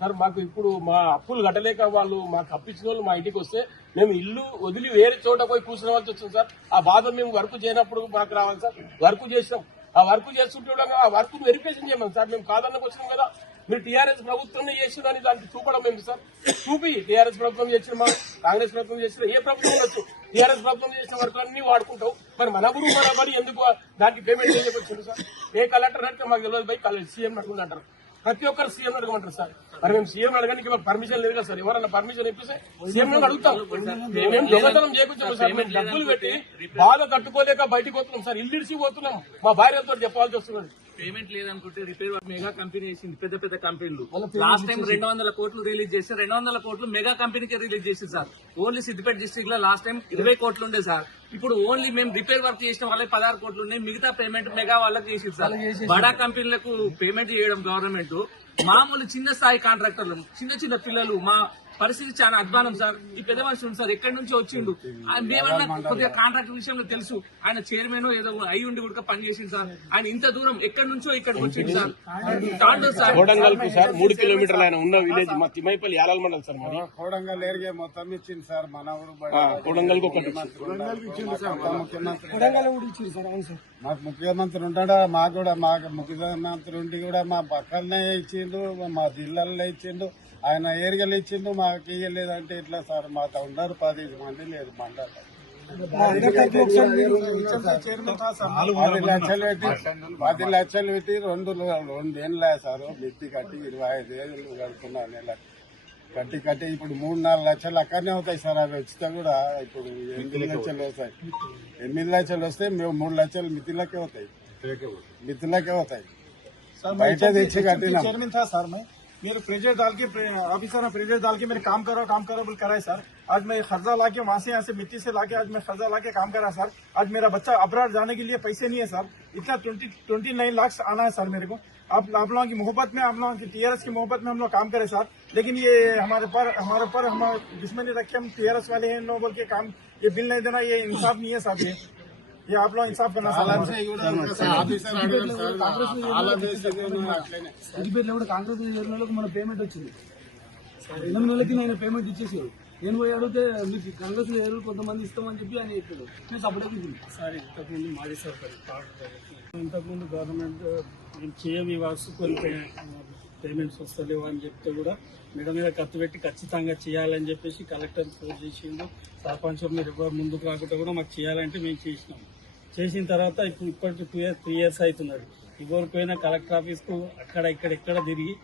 Sir మాకు ఇప్పుడు మా అప్పులు కట్టలేక వాళ్ళు మాకు అప్పించిన వాళ్ళు మా ఇంటికి వస్తే మేము ఇల్లు వదిలి వేరే చోట పోయి కూర్చోవాల్సి వచ్చింది సార్. ఆ బాధ మేము వర్క్ చేయనప్పుడు మాకు రావాలి సార్. వర్క్ చేసినాం, ఆ వర్క్ చేస్తుంటే ఆ వర్క్ వెరిఫికేషన్ చేయమని సార్. మేము కాదన్నకు వచ్చినాం కదా, మీరు టీఆర్ఎస్ ప్రభుత్వం చేసిందని దానికి చూపడం మేము సార్. చూపి టీఆర్ఎస్ ప్రభుత్వం చేసిన మా కాంగ్రెస్ ప్రభుత్వం చేసిన ఏ ప్రభుత్వం వచ్చు, టీఆర్ఎస్ ప్రభుత్వం చేసిన వర్క్ అన్ని వాడుకుంటావు. మరి మన గురువు మన పని ఎందుకు దానికి పేమెంట్ చేయకపోతుంది సార్? ఏ కలెక్టర్ అంటే మాకు తెలియదు పోయి సీఎం అడుగుంటారు. ప్రతి ఒక్కరు సీఎం అడగమంటారు సార్. మరి మేము సీఎం అడగడానికి మాకు పర్మిషన్ లేదు కదా సార్. ఎవరన్నా పర్మిషన్ ఇప్పిస్తే సీఎం అడుగుతాం. మేము దొంగతనం చేయకుంటాం సార్. మేము డబ్బులు పెట్టి బాధ తట్టుకోలేక బయటకు పోతున్నాం సార్. ఇల్లు ఇడిచి పోతున్నాం. మా భార్యతో చెప్పాల్సి వస్తున్నది. పేమెంట్ లేదనుకుంటే రిపేర్ మెగా కంపెనీ వేసింది, పెద్ద పెద్ద కంపెనీలు. లాస్ట్ టైం 200 కోట్లు రిలీజ్ చేసి 200 కోట్లు మెగా కంపెనీకే రిలీజ్ చేసింది సార్. ఓన్లీ సిద్దిపేట డిస్ట్రిక్ట్ లో లాస్ట్ టైం 20 కోట్లు ఉండే సార్. ఇప్పుడు ఓన్లీ మేము రిపేర్ వర్క్ చేసిన వాళ్ళకి 16 కోట్లు ఉన్నాయి. మిగతా పేమెంట్ మెగా వాళ్ళకి చేసింది సార్. బడా కంపెనీలకు పేమెంట్ చేయడం గవర్నమెంట్, మామూలు చిన్న స్థాయి కాంట్రాక్టర్లు, చిన్న చిన్న పిల్లలు, మా పరిస్థితి చాలా అధ్వానం సార్. ఈ పెద్ద మనిషి ఉంది సార్, ఎక్కడి నుంచి వచ్చిండు. మేమన్నా కొద్దిగా కాంట్రాక్ట్ విషయంలో తెలుసు, ఆయన చైర్మన్ ఏదో అయి ఉండి కూడా పనిచేసింది సార్. ఆయన ఇంత దూరం ఎక్కడి నుంచో ఇక్కడికి వచ్చింది సార్. కోడంగల్ కు సార్ 3 కిలోమీటర్లు ఆయన ఉన్న విలేజ్ మా తిమైపల్లి యాలాల్ మండల్ సార్. మరి కోడంగల్ ఏరియా మొత్తం ఇచ్చింది సార్. మన ఊరు కోడంగల్ కు ఒకటి మాకు ముఖ్యమంత్రి ఉంటాడా, మాకు కూడా మాకు ముఖ్యమంత్రి ఉండి కూడా మా పక్కనే ఇచ్చిండు, మా జిల్లాల్లో ఇచ్చిండు, ఆయన ఏరియాలో ఇచ్చిండు, మాకు ఇయ్యలేదంటే ఎట్లా సార్? మాతో ఉన్నారు 15 మంది లేదు మండలం. 10 లక్షలు పెట్టి 2 ఏళ్ళ సార్ మిత్తి కట్టి 25 ఏళ్ళు కడుతున్నా నెల కట్టి ఇప్పుడు 3-4 లక్షలు అక్కడనే అవుతాయి సార్. అవి వచ్చితే కూడా ఇప్పుడు 8 లక్షలు వస్తాయి. 8 లక్షలు వస్తే మేము 3 లక్షలు మిత్తిలకే అవుతాయి, బయట తెచ్చి కట్టినా సార్. मेरे प्रेजर डाल के ऑफिसर ने प्रेजर डाल के मेरे काम करो बोल कराए सर. आज मैं खर्चा लाके वहां से यहाँ से मिट्टी से लाके आज मैं खर्चा लाके काम करा सर. आज मेरा बच्चा अब्राड जाने के लिए पैसे नहीं है सर. इतना 29 लाख आना है सर मेरे को. आप लोगों की मोहब्बत में, आप लोगों की टीआरएस की मोहब्बत में हम लोग काम करें सर. लेकिन ये हमारे ऊपर हम दुश्मनी रखे, हम टीआरएस वाले हैं बोल के काम, ये बिल नहीं देना, ये इंसाफ नहीं है साहब. ये आप लोग इंसाफ करना కాంగ్రెస్ ఏరియాలోకి మన పేమెంట్ వచ్చింది. 8 నెలలకి నేను పేమెంట్ ఇచ్చేసారు. నేను పోయి అడిగితే మీకు కాంగ్రెస్ ఏరియాలో కొంతమంది ఇస్తామని చెప్పి ఆయన చెప్పాడు. నేను సపోర్ట్ సార్. ఇంతకుముందు మాజీ సర్పంచ్, ఇంతకుముందు గవర్నమెంట్ చేయని వాసు కొన్ని పేమెంట్స్ వస్తలేవు అని చెప్తే కూడా మెడ మీద కత్తి పెట్టి ఖచ్చితంగా చేయాలని చెప్పేసి కలెక్టర్ ఫోన్ చేసిండు. సర్పంచ్ మీరు ఎవరు ముందుకు రాకుండా కూడా మాకు చేయాలంటే మేము చేసినాం. చేసిన తర్వాత ఇప్పటికి 3 ఇయర్స్ అవుతున్నాడు. ఎవరు పోయినా కలెక్టర్ ఆఫీస్కు అక్కడ ఎక్కడ తిరిగి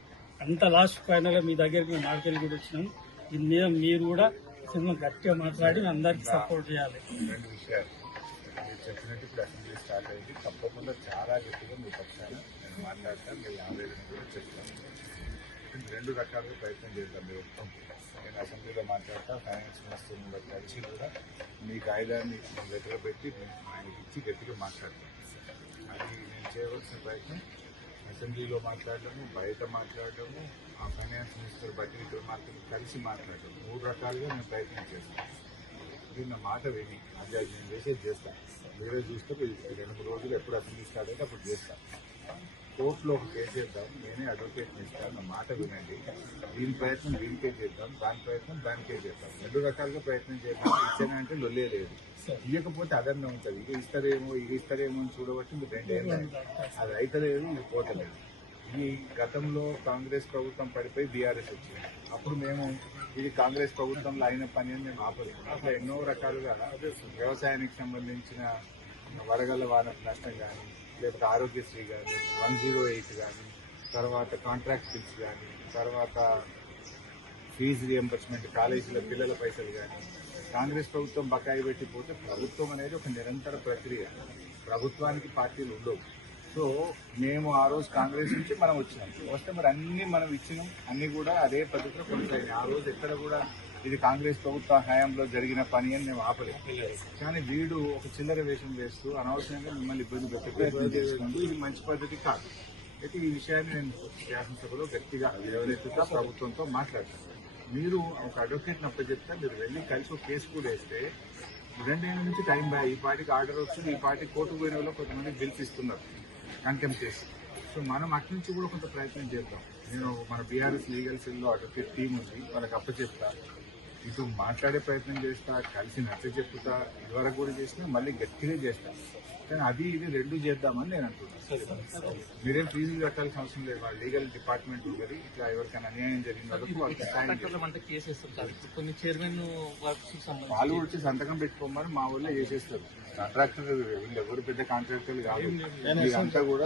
అంత లాస్ట్ ఫైనల్గా మీ దగ్గరికి మేము మార్కెట్ కూడా వచ్చినాం. దీని మీద మీరు కూడా గట్టిగా మాట్లాడి అందరికీ సపోర్ట్ చేయాలి. 2 విషయాలు చెప్పినట్టు ఇప్పుడు అసెంబ్లీ స్టార్ట్ అయింది. తప్పకుండా చాలా గట్టిగా మీ పక్షాన నేను మాట్లాడతాను, మీ ఆవేదన కూడా చెప్తాను. 2 రకాలుగా ప్రయత్నం చేద్దాం. మీరు నేను అసెంబ్లీలో మాట్లాడతా, ఫైనాన్స్ మినిస్టర్ని కూడా కలిసి కూడా మీ కాయిదాన్ని దగ్గర పెట్టి ఆయనకి ఇచ్చి గట్టిగా మాట్లాడతాం. అది నేను చేయవలసిన ప్రయత్నం అసెంబ్లీలో మాట్లాడటము, బయట మాట్లాడటము, ఆ ఫైనాన్స్ మినిస్టర్ బట్టి కలిసి మాట్లాడటం, 3 రకాలుగా నేను ప్రయత్నం చేస్తాను. ఇది నా మాట విని అది నేను చేసేది చేస్తాను. మీరే చూస్తే 2-3 రోజులు ఎప్పుడు అసెంబ్లీ స్టార్ట్ అయితే అప్పుడు చేస్తాను. కోర్టులో ఒక కేసు చేద్దాం, నేనే అడ్వకేట్ని ఇస్తాను, నా మాట వినండి. దీని ప్రయత్నం దీనికే చేద్దాం, దాని ప్రయత్నం దానికే చేద్దాం. 2 రకాలుగా ప్రయత్నం చేద్దాం. ఇచ్చానంటే లొల్లే లేదు, ఇవ్వకపోతే అదన్నే ఉంటుంది. ఇది ఇస్తారేమో అని చూడవచ్చు. 2 ఏళ్ళు అది అయితలేదు, ఇది పోతలేదు. ఈ గతంలో కాంగ్రెస్ ప్రభుత్వం పడిపోయి బీఆర్ఎస్ వచ్చింది. అప్పుడు మేము ఇది కాంగ్రెస్ ప్రభుత్వంలో అయిన పని అని మేము ఆపలేదు. అట్లా ఎన్నో రకాలుగా వ్యవసాయానికి సంబంధించిన వరగల్ల వాన నష్టం కానీ, లేకపోతే ఆరోగ్యశ్రీ కానీ, 108 కానీ, తర్వాత కాంట్రాక్ట్ బిల్స్ కానీ, తర్వాత ఫీజు రియంబర్స్మెంట్, కాలేజీల పిల్లల పైసలు కానీ, కాంగ్రెస్ ప్రభుత్వం బకాయి పెట్టిపోతే ప్రభుత్వం అనేది ఒక నిరంతర ప్రక్రియ. ప్రభుత్వానికి పార్టీలు ఉండవు. సో మేము ఆ రోజు కాంగ్రెస్ నుంచి మనం వస్తే మరి అన్ని మనం ఇచ్చినాం, అన్ని కూడా అదే పద్ధతిలో కొనసాగినాయి. ఆ రోజు ఎక్కడ కూడా ఇది కాంగ్రెస్ ప్రభుత్వ హయాంలో జరిగిన పని అని మేము ఆపలేదు. కానీ వీడు ఒక చిల్లర వేషం వేస్తూ అనవసరంగా మిమ్మల్ని ఇబ్బంది పెట్టే ప్రయత్నం చేస్తున్నాడు. ఇది మంచి పద్ధతి కాదు. అయితే ఈ విషయాన్ని నేను శాసనసభలో గట్టిగా ఎవరైతే ప్రభుత్వంతో మాట్లాడతాను. మీరు ఒక అడ్వకేట్ని అప్పచెప్తే మీరు వెళ్ళి కలిసి ఒక కేసు కూడా వేస్తే 2 ఏళ్ళ నుంచి టైం బాయ్, ఈ పార్టీకి ఆర్డర్ వస్తుంది, ఈ పార్టీ కోర్టు పోయిన వాళ్ళు కొంతమంది బిల్స్ ఇస్తున్నారు కంటెంప్ట్ చేసి. సో మనం అటు నుంచి కూడా కొంత ప్రయత్నం చేద్దాం. నేను మన బీఆర్ఎస్ లీగల్ సెల్లో అటు టీం ఉంది, వాళ్ళకి అప్పచెప్తా, ఇటు మాట్లాడే ప్రయత్నం చేస్తా, కలిసి నచ్చ చెప్తా, ఇదివరకు కూడా చేసినా మళ్ళీ గట్టిగా చేస్తా. కానీ అది ఇది రెండు చేద్దామని నేను అంటున్నాను. మీరేం ఫీజులు కట్టాల్సిన అవసరం లేదు, వాళ్ళ లీగల్ డిపార్ట్మెంట్ ఉంటుంది. ఇట్లా ఎవరికైనా అన్యాయం జరిగిన వాళ్ళకి వాళ్ళకి సాయం చేస్తారు. అంటే కేసు వేస్తారు సార్. ఇప్పుడు కొన్ని చైర్మన్ వర్క్స్ సంబంధించి వాళ్ళు వచ్చి సంతకం పెట్టుకోమని మా ఊళ్ళో చేసేస్తారు. కాంట్రాక్టర్ వీళ్ళు ఎవరు పెద్ద కాంట్రాక్టర్లు కాదు, ఇదంతా కూడా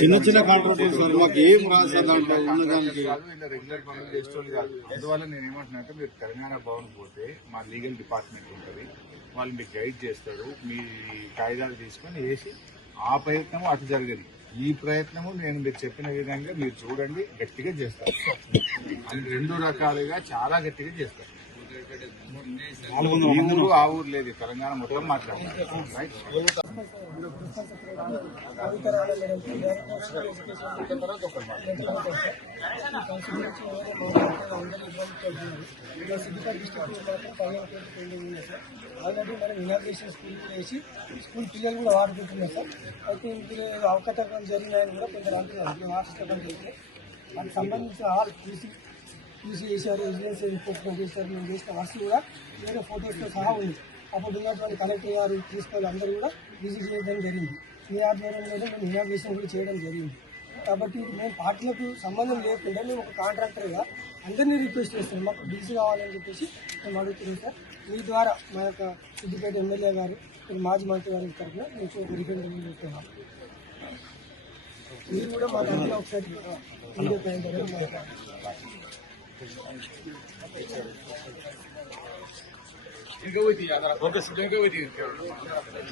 చిన్న చిన్న కాంట్రాక్టర్స్ మాకు ఏం రాదు సార్, దాంట్లో ఉన్నదానికి కాదు, ఇలా రెగ్యులర్ పనులు చేసేవాళ్ళు కాదు. అందువల్ల నేను ఏమంటున్నా అంటే మీరు తెలంగాణ భవన్ పోతే మా లీగల్ డిపార్ట్మెంట్ ఉంటుంది, వాళ్ళు మీకు గైడ్ చేస్తారు. మీ కాగితాలు తీసుకొని వేసి ఆ ప్రయత్నము అటు జరగదు. ఈ ప్రయత్నము నేను మీరు చెప్పిన విధంగా మీరు చూడండి, గట్టిగా చేస్తారు. అది రెండు రకాలుగా చాలా గట్టిగా చేస్తారు. ఈ ఊరు ఆ ఊరు లేదు, తెలంగాణ మొత్తం మాట్లాడతారు. రైట్? ఆల్రెడీ మనం ఇనాగ్రేషన్ స్కూల్ వేసి స్కూల్ పిల్లలు కూడా వాడుకుంటున్నారు సార్. అయితే ఇందులో అవకతవకలు జరిగినాయని కూడా కొందరు అంటున్నారు. వాట్సాప్ జరిగితే దానికి సంబంధించిన ఆల్ తీసి చేశారు, విజిలెన్స్ ఎన్ఫోర్స్మెంట్ చేశారు. మేము చేసిన వస్తువు కూడా వేరే ఫోటోస్తో సహా ఉంది. అప్పుడు ఉన్నటువంటి కలెక్టర్ గారు ప్రిన్సిపల్ అందరూ కూడా విజిట్ చేయడం జరిగింది. మీ ఆధ్వర్యంలోనే మేము ఇనాగ్రేషన్ కూడా చేయడం జరిగింది. కాబట్టి మేము పార్టీలకు సంబంధం లేకుండా మేము ఒక కాంట్రాక్టర్గా అందరినీ రిక్వెస్ట్ చేస్తున్నాం, మాకు డీసీ కావాలని చెప్పేసి మేము అడుగుతున్నాం సార్. మీ ద్వారా మా యొక్క సిద్దిపేట ఎమ్మెల్యే గారు, మాజీ మంత్రి గారి తరఫున మీకు రికమెండేషన్ చేస్తున్నాం. మీరు కూడా మా దగ్గర ఒకసారి వీడియో పైన ఇంకా పోయి